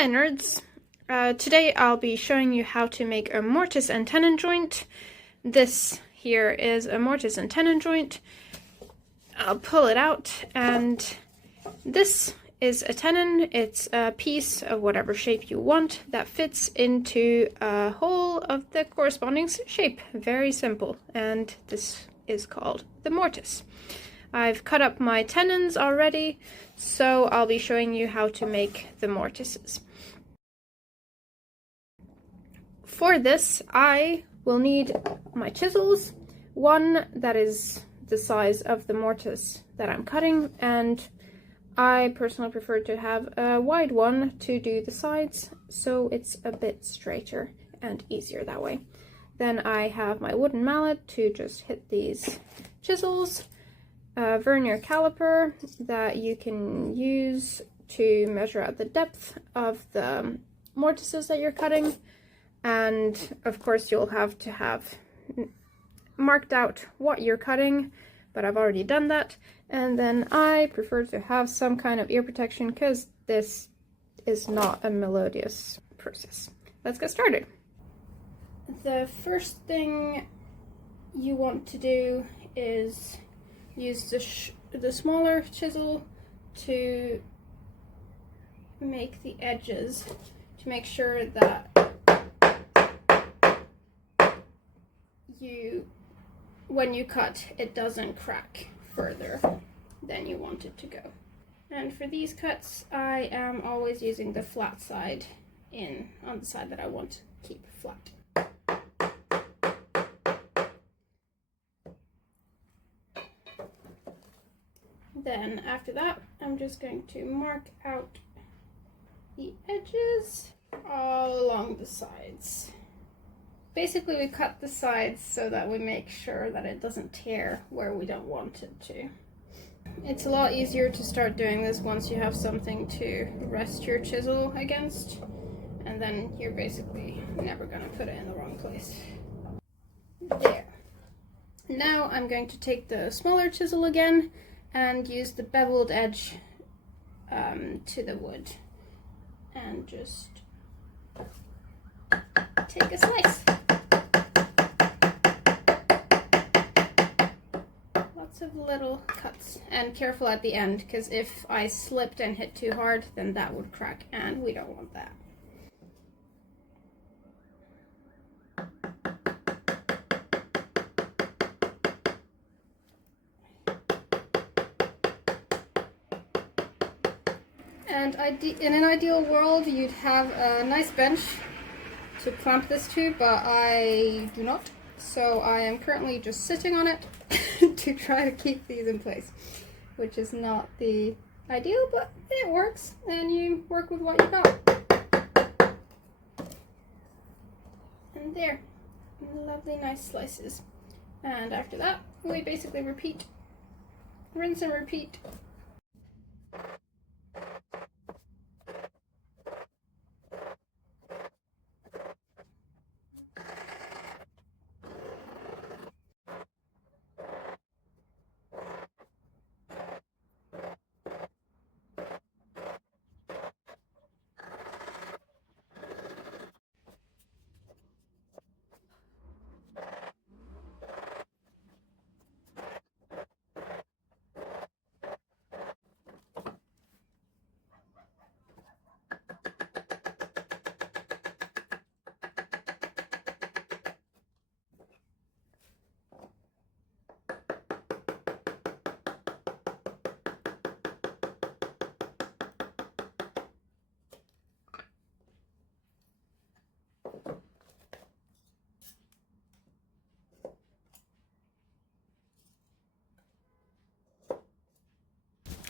Hi nerds! Today I'll be showing you how to make a mortise and tenon joint. This here is a mortise and tenon joint. I'll pull it out, and this is a tenon. It's a piece of whatever shape you want that fits into a hole of the corresponding shape. Very simple, and this is called the mortise. I've cut up my tenons already, so I'll be showing you how to make the mortises. For this, I will need my chisels, one that is the size of the mortise that I'm cutting, and I personally prefer to have a wide one to do the sides, so it's a bit straighter and easier that way. Then I have my wooden mallet to just hit these chisels, a vernier caliper that you can use to measure out the depth of the mortises that you're cutting, and of course you'll have to have marked out what you're cutting, but I've already done that. And then I prefer to have some kind of ear protection because this is not a melodious process. Let's get started. The first thing you want to do is use the smaller chisel to make the edges, to make sure that when you cut, it doesn't crack further than you want it to go. And for these cuts, I am always using the flat side on the side that I want to keep flat. Then after that, I'm just going to mark out the edges all along the sides. Basically, we cut the sides so that we make sure that it doesn't tear where we don't want it to. It's a lot easier to start doing this once you have something to rest your chisel against, and then you're basically never going to put it in the wrong place. There. Now I'm going to take the smaller chisel again and use the beveled edge to the wood and just take a slice. Lots of little cuts, and careful at the end, because if I slipped and hit too hard, then that would crack, and we don't want that. And in an ideal world, you'd have a nice bench to clamp this to, but I do not. So I am currently just sitting on it to try to keep these in place, which is not the ideal, but it works, and you work with what you got. And there, lovely nice slices. And after that, we basically repeat, rinse and repeat.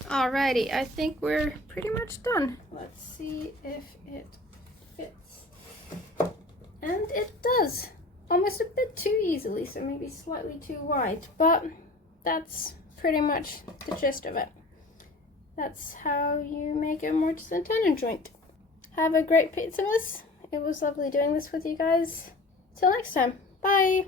Alrighty, I think we're pretty much done. Let's see if it fits. And it does. Almost a bit too easily, so maybe slightly too wide, but that's pretty much the gist of it. That's how you make a mortise and tenon joint. Have a great Pizzamas. It was lovely doing this with you guys. Till next time. Bye!